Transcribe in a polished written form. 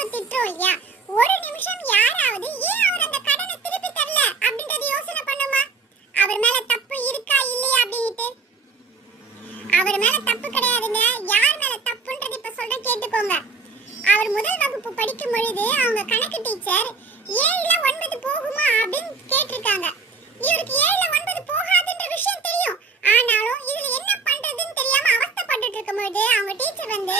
அடிக்கிறோம் திட்டுறோம் இல்லையா, ஒரு நிமிஷம் யாராவது ஏன் அவர் அந்த கடனை திருப்பி தரல அப்படின்றத யோசனை பண்ணுமா? அவர் மேல தப்பு இருக்கா இல்லையா அப்படின்ட்டு. அவர் மேல தப்பு கிடையாதுங்க. யார் மேல தப்புன்றது இப்ப சொல்றேன் கேட்டுக்கோங்க. அவர் முதல் வகுப்பு படிக்கும் பொழுது அவங்க கணக்கு டீச்சர் 7ல 9 போகுமா அப்படின்னு கேட்டிருக்காங்க. இவருக்கு 7ல 9 போகாதுன்ற விஷயம் தெரியும். ஆனாலும் இதுல என்ன பண்றதுன்னு தெரியாம அவஸ்தைப்பட்டுட்டு இருக்கும்போது அவங்க டீச்சர் வந்து